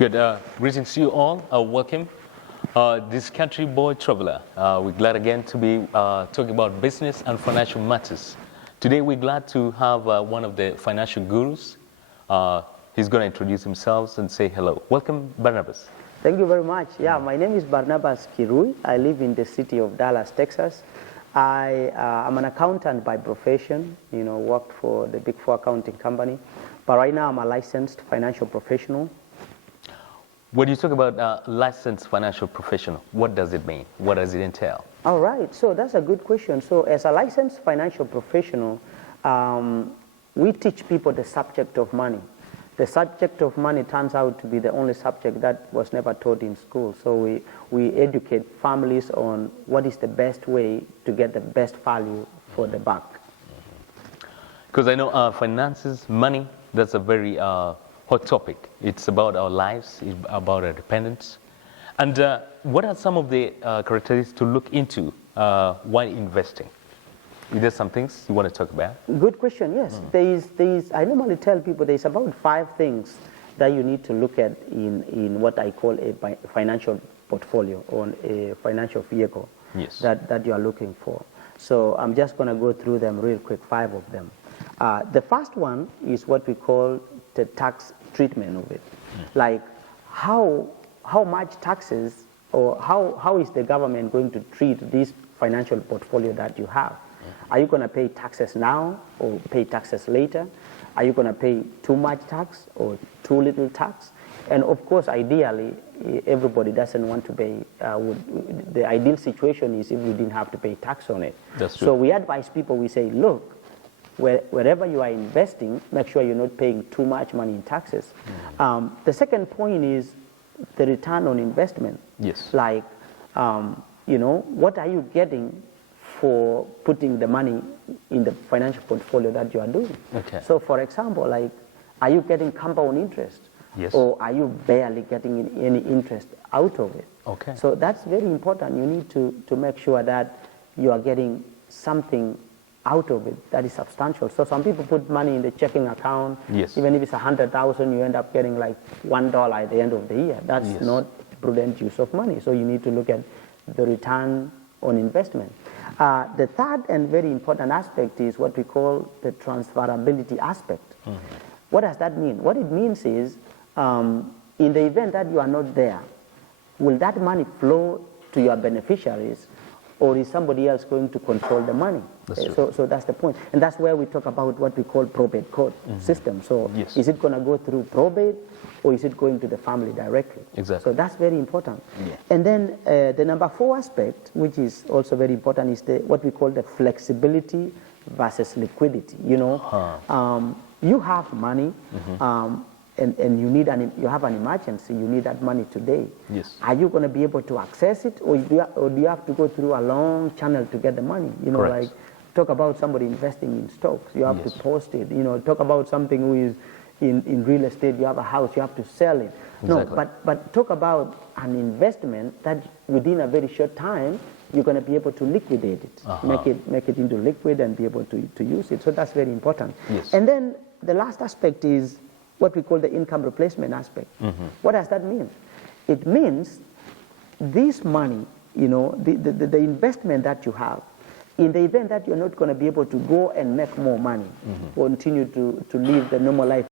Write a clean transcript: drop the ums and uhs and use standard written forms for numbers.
Good. Greetings to you all. Welcome. This Country Boy Traveler. We're glad again to be talking about business and financial matters. Today we're glad to have one of the financial gurus. He's going to introduce himself and say hello. Welcome, Barnabas. Thank you very much. Yeah, my name is Barnabas Kirui. I live in the city of Dallas, Texas. I'm an accountant by profession, worked for the Big Four accounting company. But right now I'm a licensed financial professional. When you talk about licensed financial professional, what does it mean? What does it entail? All right, so that's a good question. So as a licensed financial professional, we teach people the subject of money. The subject of money turns out to be the only subject that was never taught in school. So we educate families on what is the best way to get the best value for the buck. Because I know finances, money, that's a very hot topic. It's about our lives, it's about our dependence. And what are some of the characteristics to look into while investing? Is there some things you want to talk about? Good question, yes. I normally tell people there's about 5 things that you need to look at in what I call a financial portfolio or a financial vehicle that you are looking for. So I'm just going to go through them real quick, 5 of them. The first one is what we call the tax treatment of it. Like how much taxes or how is the government going to treat this financial portfolio that you have? Are you going to pay taxes now or pay taxes later? Are you going to pay too much tax or too little tax? And of course, ideally, everybody doesn't want to pay. The ideal situation is if we didn't have to pay tax on it. That's true. So we advise people, we say, look, wherever you are investing, make sure you're not paying too much money in taxes. The second point is the return on investment. Yes. Like, what are you getting for putting the money in the financial portfolio that you are doing? Okay. So, for example, like, are you getting compound interest? Yes. Or are you barely getting any interest out of it? Okay. So that's very important. You need to make sure that you are getting something out of it that is substantial. So some people put money in the checking account. Yes. Even if it's 100,000, you end up getting like $1 at the end of the year. That's not prudent use of money. So you need to look at the return on investment. The third and very important aspect is what we call the transferability aspect. What does that mean? What it means is, in the event that you are not there, will that money flow to your beneficiaries, or is somebody else going to control the money? So that's the point. And that's where we talk about what we call probate court system. So is it going to go through probate, or is it going to the family directly? Exactly. So that's very important. Yeah. And then the number 4 aspect, which is also very important, is what we call the flexibility versus liquidity. You have money, and you have an emergency, you need that money today. Yes. Are you going to be able to access it, or do you have to go through a long channel to get the money? Correct. Like talk about somebody investing in stocks, you have to post it. Talk about something who is in real estate, you have a house, you have to sell it. Exactly. No, but talk about an investment that within a very short time, you're going to be able to liquidate it, make it into liquid and be able to use it. So that's very important. Yes. And then the last aspect is what we call the income replacement aspect. What does that mean? It means this money, the investment that you have, in the event that you're not going to be able to go and make more money, continue to live the normal life